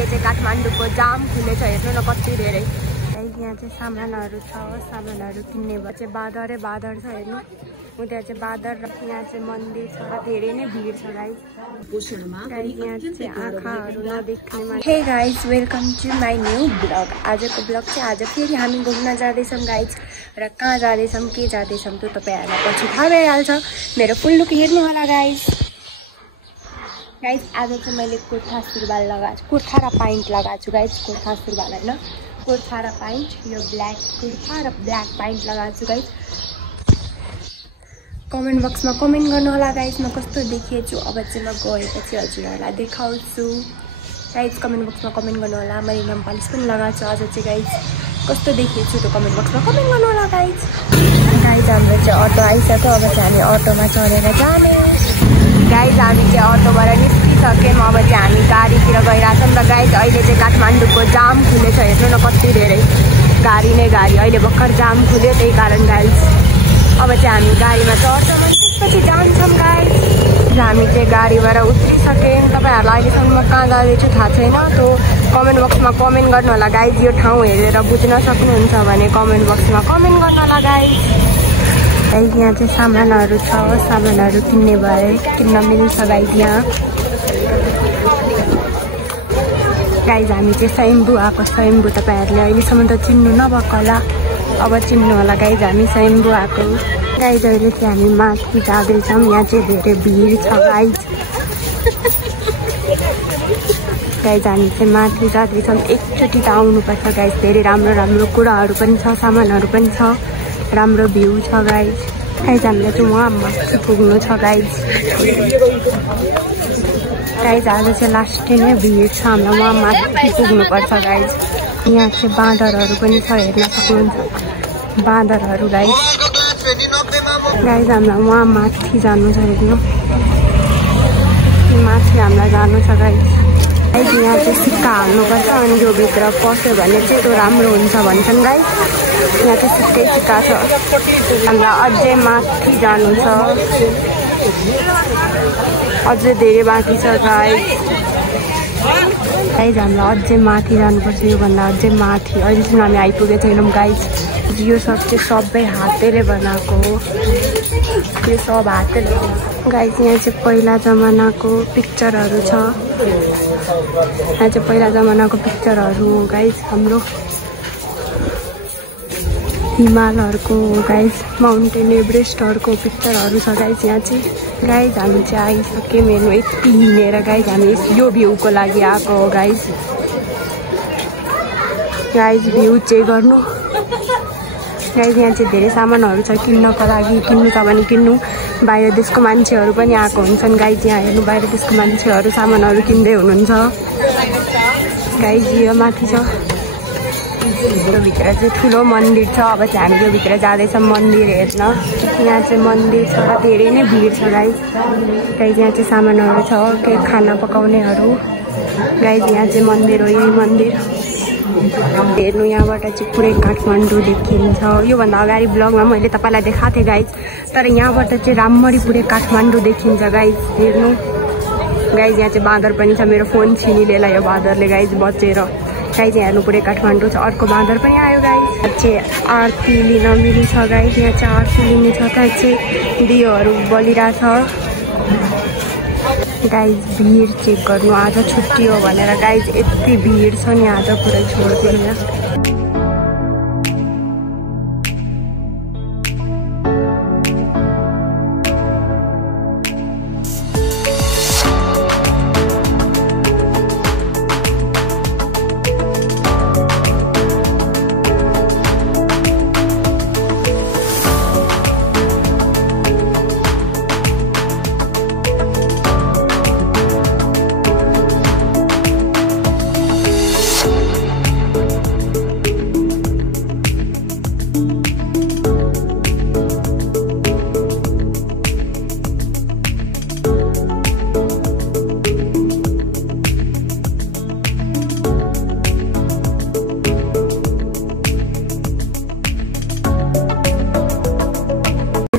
अहिले चाहिँ काठमाडौँको जाम खुलेछ हेर्नु न कति धेरै। यहाँ चाहिँ सामानहरू छ, सामानहरू किन्ने भए चाहिँ बादरै बादर छ हेर्नु। उता चाहिँ बादर र यहाँ चाहिँ मन्दिर छ, धेरै नै भिड छ गाइस। यहाँ चाहिँ आँखाहरू नदेख्ने। Hey guys, welcome to my new blog. आजको ब्लग चाहिँ आज फेरि हामी घुम्न जाँदैछौँ गाइस। र कहाँ जाँदैछौँ के जाँदैछौँ त्यो तपाईँहरूलाई पछि थाहा भइहाल्छ। मेरो फुल लुक हेर्नु होला गाइस। गाइस आज चाहिँ मैले कुर्ता सुरुवाल लगाएको छु, कुर्ता र प्यान्ट लगाएको छु गाइस। कुर्ता सुरुवाल होइन, कुर्ता र प्यान्ट, यो ब्ल्याक कुर्ता र ब्ल्याक प्यान्ट लगाएको छु गाइस। कमेन्ट बक्समा कमेन्ट गर्नु होला गाइस म कस्तो देखिएछु। अब चाहिँ म गएपछि हजुरहरूलाई देखाउँछु गाइस। कमेन्ट बक्समा कमेन्ट गर्नु होला। मैले नेल पलिस पनि लगाएको छु। आज चाहिँ गाइस कस्तो देखिएछु त्यो कमेन्ट बक्समा कमेन्ट गर्नु होला गाइस। गाइस हाम्रो चाहिँ अटो आइसक्यो। अब चाहिँ हामी अटोमा चढेर जाने गाइस। हामी चाहिँ अटोबाट निस्किसक्यौँ। अब चाहिँ हामी गाडीतिर गइरहेछौँ र गाइस अहिले चाहिँ काठमाडौँको जाम खुलेछ हेर्नु न कति धेरै गाडी नै गाडी। अहिले भर्खर जाम खुल्यो त्यही कारण गाइस अब चाहिँ हामी गाडीमा चढ्छौँ अनि त्यसपछि जान्छौँ गाइस। हामी चाहिँ गाडीबाट उत्रिसक्यौँ। तपाईँहरूलाई अहिलेसम्म म कहाँ जाँदैछु थाहा छैन, त्यो कमेन्ट बक्समा कमेन्ट गर्नु होला गाइस। यो ठाउँ हेरेर बुझ्न सक्नुहुन्छ भने कमेन्ट बक्समा कमेन्ट गर्नु होला गाइस। यहाँ चाहिँ सामानहरू छ, सामानहरू किन्ने भए किन्न मिल्छ गाइस। यहाँ गाइस हामी चाहिँ स्वयम्भू आएको। स्वयम्भू तपाईँहरूले अहिलेसम्म त चिन्नु नभएको होला, अब चिन्नु होला गाइस। हामी स्वयम्भू आएको गाइस। अहिले चाहिँ हामी माथि जाँदैछौँ। यहाँ चाहिँ धेरै भिड छ गाइस। गाइस हामी चाहिँ माथि जाँदैछौँ। एकचोटि त आउनुपर्छ गाइस। धेरै राम्रो राम्रो कुराहरू पनि छ, सामानहरू पनि छ, राम्रो भ्यू छ गाइस। गाइस हामीलाई चाहिँ वहाँ माथि पुग्नु छ गाइस। गाइस आज चाहिँ लास्ट नै भिड छ, हामीलाई वहाँ माथि पुग्नुपर्छ गाइस। यहाँ चाहिँ बाँदरहरू पनि छ हेर्न सक्नुहुन्छ, बाँदरहरू गाइस। गाइस हामीलाई वहाँ माथि जानु छ हेर्नु, माथि हामीलाई जानु छ गाइस। गाइस यहाँ चाहिँ सिक्का हाल्नुपर्छ अनि यो भित्र पस्यो भने चाहिँ त्यो राम्रो हुन्छ भन्छन् गाइस। यहाँ चाहिँ सिक्कै सिक्का छ। हामीलाई अझै माथि जानु छ, अझै धेरै बाँकी छ गाइस। गाइस हामीलाई अझै माथि जानुपर्छ, योभन्दा अझै माथि। अहिलेसम्म हामी आइपुगेको छैनौँ गाइस। यो सब चाहिँ सबै हातले बनाएको हो, यो सब हातले गाइस। यहाँ चाहिँ पहिला जमानाको पिक्चरहरू छ, यहाँ चाहिँ पहिला जमानाको पिक्चरहरू हो गाइस। हाम्रो हिमालहरूको हो गाइस, माउन्टेन एभरेस्टहरूको पिक्चरहरू छ गाइस यहाँ चाहिँ। गाइस हामी चाहिँ आइसक्यौँ हेर्नु, यति हिँडेर गाइस हामी यो भ्यूको लागि आएको हो गाइस। गाइस भ्यू चेक गर्नु गाइस। यहाँ चाहिँ धेरै सामानहरू छ किन्नको लागि, किन्नु छ भने किन्नु। बाहिर देशको मान्छेहरू पनि आएको हुन्छन् गाइस। यहाँ हेर्नु बाहिर देशको मान्छेहरू सामानहरू किन्दै हुनुहुन्छ गाइस। यो माथि छ, यो भित्र चाहिँ ठुलो मन्दिर छ। अब चाहिँ हामी यो भित्र जाँदैछौँ मन्दिर हेर्न। यहाँ चाहिँ मन्दिर छ, धेरै नै भिड छ गाइस। गाइस यहाँ चाहिँ सामानहरू छ, के खाना पकाउनेहरू गाइस। यहाँ चाहिँ मन्दिर हो, यही मन्दिर हेर्नु। यहाँबाट चाहिँ पुरै काठमाडौँ देखिन्छ। योभन्दा अगाडि ब्लगमा मैले तपाईँलाई देखाएको थिएँ गाइस, तर यहाँबाट चाहिँ राम्ररी पुरै काठमाडौँ देखिन्छ गाइस हेर्नु। गाइस यहाँ चाहिँ बाँदर पनि छ, मेरो फोन छिनिलेला यो बाँदरले गाइस बचेर। गाइस यहाँ हेर्नु पुरै काठमाडौँ छ। अर्को बाँदर पनि आयो गाइस। यहाँ चाहिँ आरती लिन मिल्छ गाइस, यहाँ चाहिँ आरती लिने छ। त्यहाँ चाहिँ दियोहरू बलिरहेछ गाइस। भिड चेक गर्नु, आज छुट्टी हो भनेर गाइस यति भिड छ नि आज पुरै छोडिदिनु।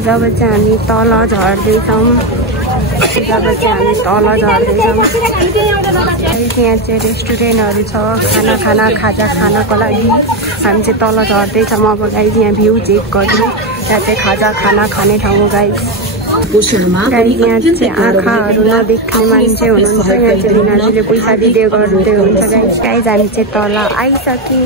जब चाहिँ हामी तल झर्दैछौँ जब चाहिँ हामी तल झर्दैछौँ। यहाँ चाहिँ रेस्टुरेन्टहरू छ खाना खाजा खानको लागि। हामी चाहिँ तल झर्दैछौँ। अब गाइज यहाँ भ्यू चेक गर्नु। यहाँ चाहिँ खाजा खाना खाने ठाउँ हो गाइज। यहाँ चाहिँ आँखाहरू नदेख्ने मान्छे हुनुहुन्छ। यहाँ चाहिँ दिनाजुले पैसा दिँदै गर्दै हुन्छ गाइज। गाइज हामी चाहिँ तल आइसक्यौँ।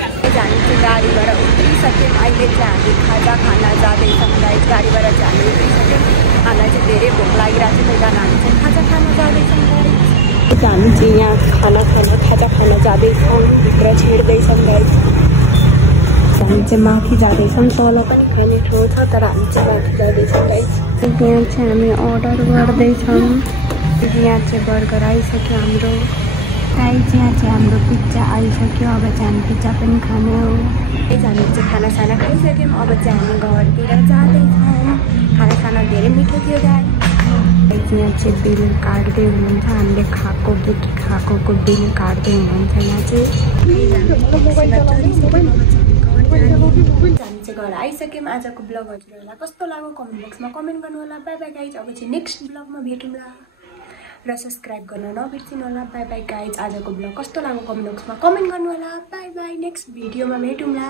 हामी चाहिँ गाडीबाट उत्रिसक्यौँ। अहिले चाहिँ हामी खाजा खाना जाँदैछौँ गाइज। गाडीबाट चाहिँ हामी उत्रिसक्यौँ। हामीलाई चाहिँ धेरै भोक लागिरहेको छ, त्यही कारण हामी चाहिँ खाजा खान जाँदैछौँ गाइज। हामी चाहिँ यहाँ खाजा खान जाँदैछौँ। भित्र छिर्दैछौँ गाइज। हामी चाहिँ माथि जाँदैछौँ। तल पनि खाने ठाउँ छ तर हामी चाहिँ माथि जाँदैछौँ गाइज। यहाँ चाहिँ हामी अर्डर गर्दैछौँ। यहाँ चाहिँ बर्गर आइसक्यो हाम्रो गाइज। यहाँ चाहिँ हाम्रो पिज्जा आइसक्यो। अब चाहिँ हामी पिज्जा पनि खाने हो। हामी चाहिँ खानासाना खाइसक्यौँ। अब चाहिँ हामी घरतिर जाँदैछौँ। खानासाना धेरै मिठो थियो गाइज। यहाँ चाहिँ बिल काट्दै हुनुहुन्छ। हामीले खाएको के खाएको बिल काट्दै हुनुहुन्छ। यहाँ चाहिँ हामी चाहिँ घर आइसक्यौँ। आजको ब्लग हजुरहरूलाई कस्तो लाग्यो कमेन्ट बक्समा कमेन्ट गर्नु होला। By by guys. अब चाहिँ नेक्स्ट ब्लगमा भेटौँला र सब्सक्राइब गर्न नबिर्सिनु होला। By by guys. आजको ब्लग कस्तो लाग्यो कमेन्ट बक्समा कमेन्ट गर्नु होला। By by. नेक्स्ट भिडियोमा भेटौँला।